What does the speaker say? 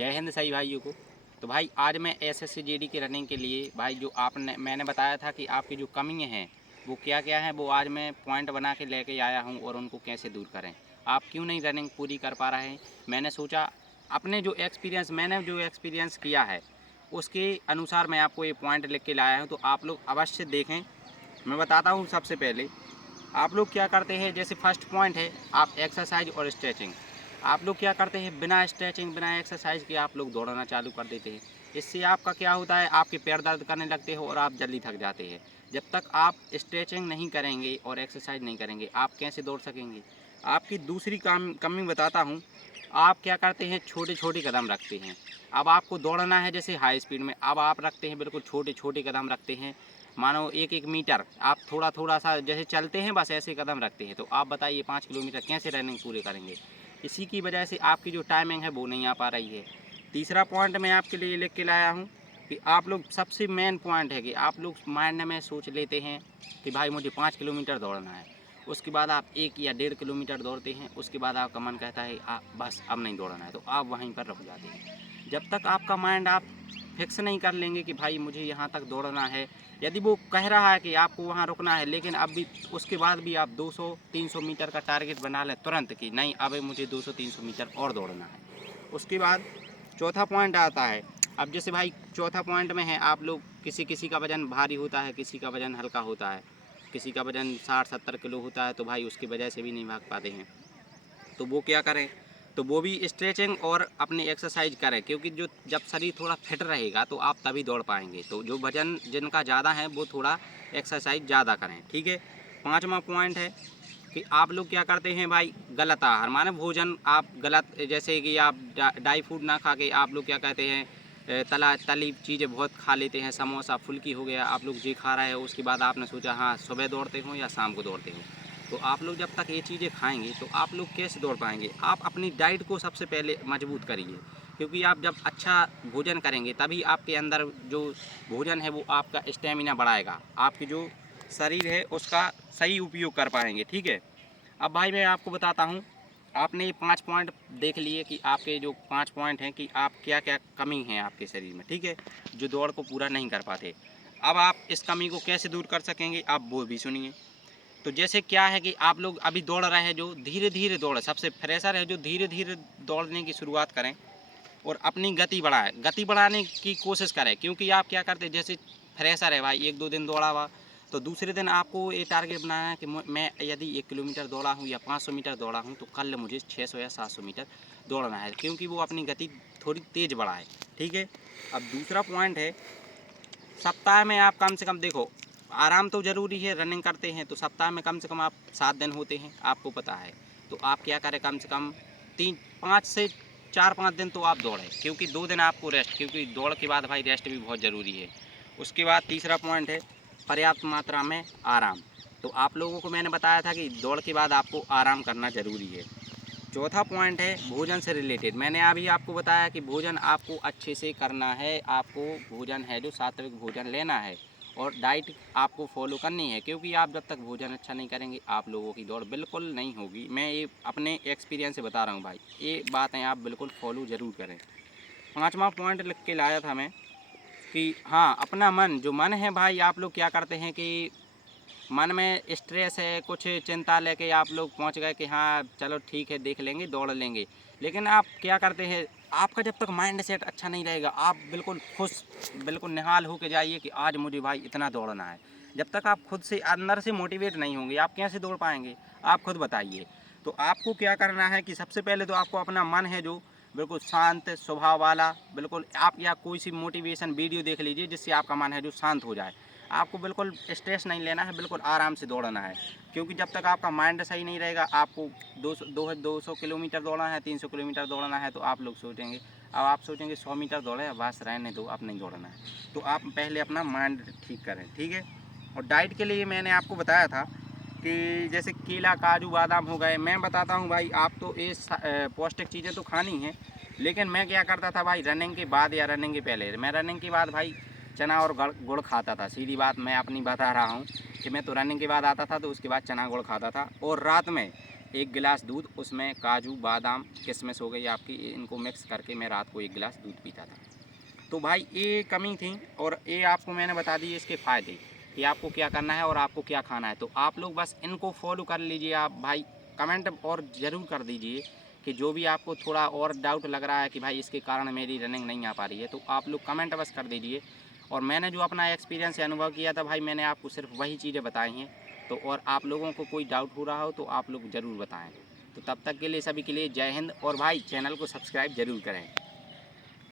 जय हिंद सही भाइयों को। तो भाई आज मैं एसएससी जीडी की रनिंग के लिए भाई जो मैंने बताया था कि आपकी जो कमियां हैं वो क्या क्या हैं, वो आज मैं पॉइंट बना के लेके आया हूं और उनको कैसे दूर करें। आप क्यों नहीं रनिंग पूरी कर पा रहे हैं? मैंने सोचा मैंने जो एक्सपीरियंस किया है उसके अनुसार मैं आपको ये पॉइंट लिख के लाया हूँ, तो आप लोग अवश्य देखें। मैं बताता हूँ। सबसे पहले आप लोग क्या करते हैं, जैसे फर्स्ट पॉइंट है आप एक्सरसाइज और स्ट्रेचिंग। आप लोग क्या करते हैं, बिना स्ट्रेचिंग बिना एक्सरसाइज के आप लोग दौड़ना चालू कर देते हैं। इससे आपका क्या होता है, आपके पैर दर्द करने लगते हो और आप जल्दी थक जाते हैं। जब तक आप स्ट्रेचिंग नहीं करेंगे और एक्सरसाइज नहीं करेंगे आप कैसे दौड़ सकेंगे। आपकी दूसरी कमी बताता हूँ। आप क्या करते हैं, छोटे छोटे कदम रखते हैं। अब आपको दौड़ना है जैसे हाई स्पीड में, अब आप रखते हैं बिल्कुल छोटे छोटे कदम रखते हैं। मानो 1-1 मीटर आप थोड़ा थोड़ा सा जैसे चलते हैं बस ऐसे कदम रखते हैं। तो आप बताइए 5 किलोमीटर कैसे रनिंग पूरे करेंगे। इसी की वजह से आपकी जो टाइमिंग है वो नहीं आ पा रही है। तीसरा पॉइंट मैं आपके लिए लिख के लाया हूँ कि आप लोग सबसे मेन पॉइंट है कि आप लोग माइंड में सोच लेते हैं कि भाई मुझे 5 किलोमीटर दौड़ना है। उसके बाद आप 1 या 1.5 किलोमीटर दौड़ते हैं, उसके बाद आपका मन कहता है बस अब नहीं दौड़ना है, तो आप वहीं पर रुक जाते हैं। जब तक आपका माइंड आप फिक्स नहीं कर लेंगे कि भाई मुझे यहाँ तक दौड़ना है, यदि वो कह रहा है कि आपको वहाँ रुकना है, लेकिन अब भी उसके बाद भी आप 200-300 मीटर का टारगेट बना लें तुरंत कि नहीं अब मुझे 200-300 मीटर और दौड़ना है। उसके बाद चौथा पॉइंट आता है। अब जैसे भाई चौथा पॉइंट में है, आप लोग किसी किसी का वज़न भारी होता है, किसी का वज़न हल्का होता है, किसी का वज़न 60-70 किलो होता है, तो भाई उसकी वजह से भी नहीं भाग पाते हैं। तो वो क्या करें, तो वो भी स्ट्रेचिंग और अपनी एक्सरसाइज करें, क्योंकि जो जब शरीर थोड़ा फिट रहेगा तो आप तभी दौड़ पाएंगे। तो जो वजन जिनका ज़्यादा है वो थोड़ा एक्सरसाइज ज़्यादा करें, ठीक है। पांचवा पॉइंट है कि आप लोग क्या करते हैं भाई, गलत आहार माने भोजन आप गलत, जैसे कि आप ड्राई फूड ना खा के आप लोग क्या कहते हैं तली चीज़ें बहुत खा लेते हैं। समोसा फुल्की हो गया, आप लोग जी खा रहे हो, उसके बाद आपने सोचा हाँ सुबह दौड़ते हो या शाम को दौड़ते हो। तो आप लोग जब तक ये चीज़ें खाएंगे तो आप लोग कैसे दौड़ पाएंगे। आप अपनी डाइट को सबसे पहले मजबूत करिए, क्योंकि आप जब अच्छा भोजन करेंगे तभी आपके अंदर जो भोजन है वो आपका स्टेमिना बढ़ाएगा, आपकी जो शरीर है उसका सही उपयोग कर पाएंगे, ठीक है। अब भाई मैं आपको बताता हूँ। आपने ये 5 पॉइंट देख लिए कि आपके जो 5 पॉइंट हैं कि आप क्या क्या कमी है आपके शरीर में, ठीक है, जो दौड़ को पूरा नहीं कर पाते। अब आप इस कमी को कैसे दूर कर सकेंगे आप वो भी सुनिए। तो जैसे क्या है कि आप लोग अभी दौड़ रहे हैं, जो धीरे धीरे दौड़े, सबसे फ्रेशर है जो धीरे धीरे दौड़ने की शुरुआत करें और अपनी गति बढ़ाएं, गति बढ़ाने की कोशिश करें। क्योंकि आप क्या करते हैं, जैसे फ्रेशर है भाई 1-2 दिन दौड़ा हुआ, तो दूसरे दिन आपको ये टारगेट बनाना है कि मैं यदि 1 किलोमीटर दौड़ा हूँ या 500 मीटर दौड़ा हूँ तो कल मुझे 600 या 700 मीटर दौड़ना है, क्योंकि वो अपनी गति थोड़ी तेज़ बढ़ाए, ठीक है। अब दूसरा पॉइंट है, सप्ताह में आप कम से कम देखो, आराम तो ज़रूरी है, रनिंग करते हैं तो सप्ताह में कम से कम आप 7 दिन होते हैं, आपको पता है। तो आप क्या करें, कम से कम 4-5 दिन तो आप दौड़ें, क्योंकि 2 दिन आपको रेस्ट, क्योंकि दौड़ के बाद भाई रेस्ट भी बहुत ज़रूरी है। उसके बाद तीसरा पॉइंट है पर्याप्त मात्रा में आराम। तो आप लोगों को मैंने बताया था कि दौड़ के बाद आपको आराम करना ज़रूरी है। चौथा पॉइंट है भोजन से रिलेटेड। मैंने अभी आपको बताया कि भोजन आपको अच्छे से करना है, आपको भोजन है जो सात्विक भोजन लेना है और डाइट आपको फॉलो करनी है, क्योंकि आप जब तक भोजन अच्छा नहीं करेंगे आप लोगों की दौड़ बिल्कुल नहीं होगी। मैं ये अपने एक्सपीरियंस से बता रहा हूँ भाई, ये बातें आप बिल्कुल फॉलो ज़रूर करें। पाँचवा पॉइंट लिख के लाया था मैं कि हाँ, अपना मन, जो मन है भाई, आप लोग क्या करते हैं कि मन में स्ट्रेस है, कुछ चिंता लेके आप लोग पहुंच गए कि हाँ चलो ठीक है देख लेंगे दौड़ लेंगे। लेकिन आप क्या करते हैं, आपका जब तक माइंड सेट अच्छा नहीं रहेगा आप बिल्कुल खुश, बिल्कुल निहाल होके जाइए कि आज मुझे भाई इतना दौड़ना है। जब तक आप खुद से अंदर से मोटिवेट नहीं होंगे आप कैसे दौड़ पाएंगे, आप खुद बताइए। तो आपको क्या करना है कि सबसे पहले तो आपको अपना मन है जो बिल्कुल शांत स्वभाव वाला, बिल्कुल आप या कोई सी मोटिवेशन वीडियो देख लीजिए जिससे आपका मन है जो शांत हो जाए। आपको बिल्कुल स्ट्रेस नहीं लेना है, बिल्कुल आराम से दौड़ना है, क्योंकि जब तक आपका माइंड सही नहीं रहेगा, आपको 200 किलोमीटर दौड़ना है, 300 किलोमीटर दौड़ना है, तो आप लोग सोचेंगे, अब आप सोचेंगे 100 मीटर दौड़े बस रहने दो अब नहीं दौड़ना है। तो आप पहले अपना माइंड ठीक करें, ठीक है। और डाइट के लिए मैंने आपको बताया था कि जैसे केला काजू बादाम हो गए। मैं बताता हूँ भाई, आप तो ये पौष्टिक चीज़ें तो खानी हैं, लेकिन मैं क्या करता था भाई, रनिंग के बाद या रनिंग के पहले, मैं रनिंग के बाद भाई चना और गुड़ खाता था। सीधी बात मैं अपनी बता रहा हूँ कि मैं तो रनिंग के बाद आता था तो उसके बाद चना गुड़ खाता था, और रात में 1 गिलास दूध, उसमें काजू, बादाम, किशमिश हो गई आपकी, इनको मिक्स करके मैं रात को 1 गिलास दूध पीता था। तो भाई ये कमी थी और ये आपको मैंने बता दी इसके फ़ायदे कि आपको क्या करना है और आपको क्या खाना है। तो आप लोग बस इनको फॉलो कर लीजिए। आप भाई कमेंट और ज़रूर कर दीजिए कि जो भी आपको थोड़ा और डाउट लग रहा है कि भाई इसके कारण मेरी रनिंग नहीं आ पा रही है, तो आप लोग कमेंट बस कर दीजिए। और मैंने जो अपना एक्सपीरियंस या अनुभव किया था भाई, मैंने आपको सिर्फ वही चीज़ें बताई हैं। तो और आप लोगों को कोई डाउट हो रहा हो तो आप लोग ज़रूर बताएं। तो तब तक के लिए सभी के लिए जय हिंद, और भाई चैनल को सब्सक्राइब ज़रूर करें।